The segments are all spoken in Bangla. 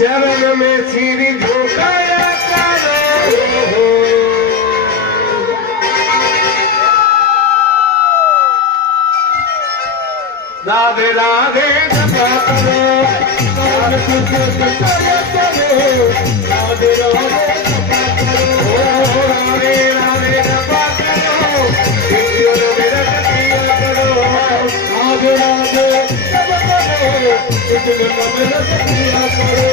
चरण में सिर झुकाया करो। राधे राधे जपा करो, राधे राधे जपा करो, राधे राधे जपा करो, मेरा किया करो, राधे राधे जपा करो, मेरा किया करो।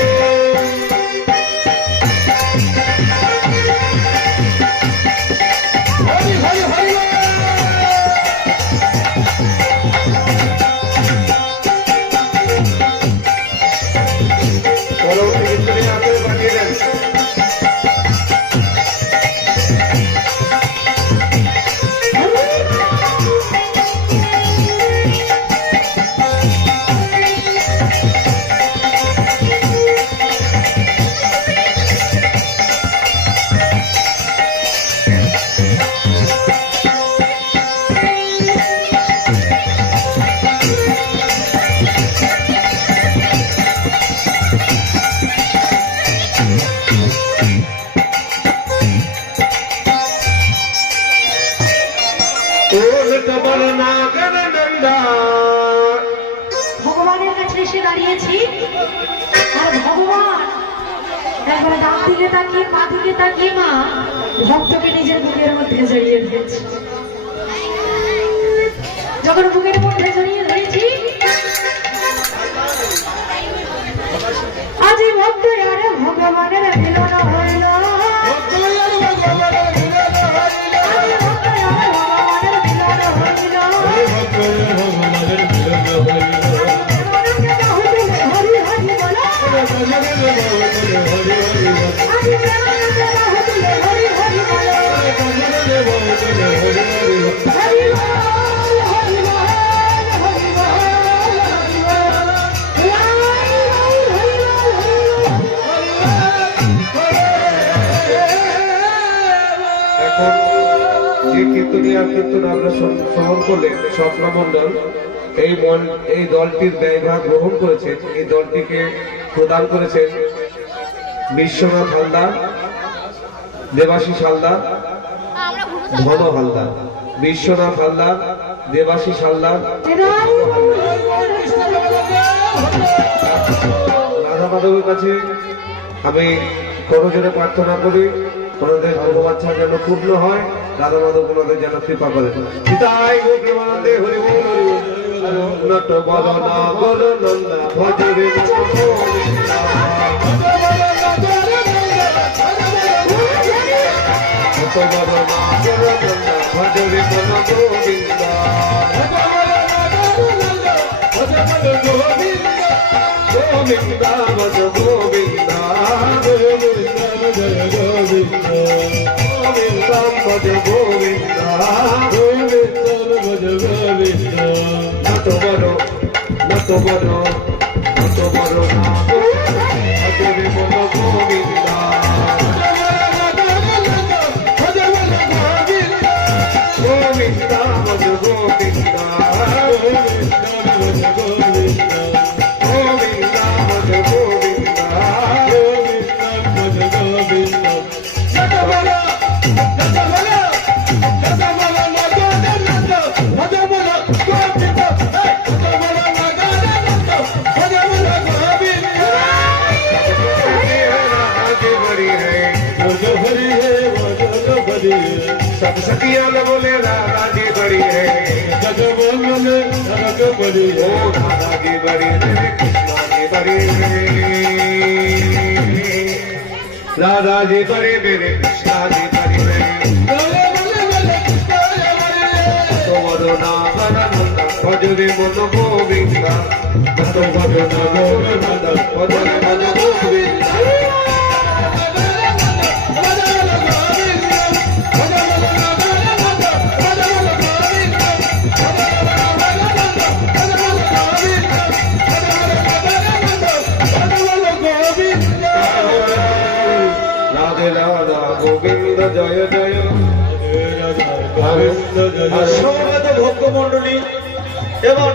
ভগবানের কাছে এসে দাঁড়িয়েছি আর ভগবান একবার ডাক দিকে তাকিয়ে পা দিকে তাকিয়ে মা ভক্তকে নিজের বুকের মধ্যে জড়িয়ে ধরেছে। যখন বুকের মধ্যে জড়িয়ে ধরেছি আজ ভক্ত আর ভগবানের মিলন হইল। কীর্তন আমরা শ্রবণ করলেন স্বপ্নমণ্ডল এই দলটির ব্যয়ভার গ্রহণ করেছেন। এই দলটিকে প্রদান করেছেন বিশ্বনাথ হালদার, দেবাশিস হালদার, ধন হালদার। বিশ্বনাথ হালদার, দেবাশিস হালদার। রাধা মাধবের কাছে আমি করজোরে প্রার্থনা করি ওনাদের মনোবাঞ্ছা যেন পূর্ণ হয়, রাধা মাধব ওনাদের যেন কৃপা করে। পিতাই গোপ্রেমানন্দে হরি বল নট বল না বল নন্দা ভজরে ভজরে বল গোবিন্দা গোবিন্দা ভজ গোবিন্দা গোবিন্দা ভজ গোবিন্দা নত বড় নত বড় নত বড় ভজরে বল গোবিন্দা গোবিন্দা ভজ গোবিন্দা सब सखिया बोले राधा जी बड़ी है, बोले राधा बड़ी है, राधा जी बड़ी है, कृष्णा जी बड़ी है, राधा जी बड़ी मेरे कृष्णा जी बड़ी है। तो बड़ो ना बड़ा नंदा भजरे मन गोविंदा, तो बड़ो ना गोविंदा भजरे मन गोविंदा। রাধা গোবিন্দ জয় জয় সমবেত ভক্তমণ্ডলী এবার